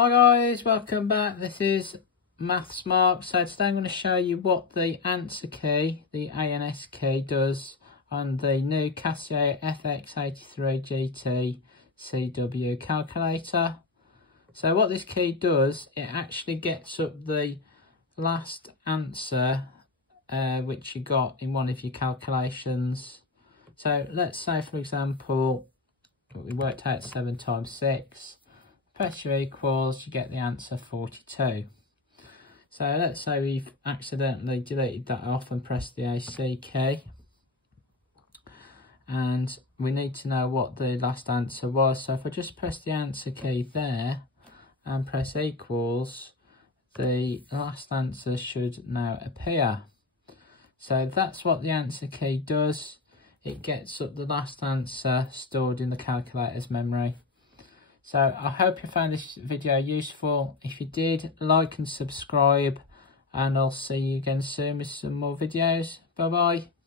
Hi guys, welcome back. This is Maths Mark. So today I'm going to show you what the answer key, the ANS key, does on the new Casio fx-83GT CW calculator. So what this key does, it actually gets up the last answer which you got in one of your calculations. So let's say, for example, we worked out 7 times 6. Press your equals, you get the answer 42. So let's say we've accidentally deleted that off and pressed the AC key. And we need to know what the last answer was. So if I just press the answer key there and press equals, the last answer should now appear. So that's what the answer key does. It gets up the last answer stored in the calculator's memory. So I hope you found this video useful. If you did, like and subscribe, and I'll see you again soon with some more videos. Bye bye.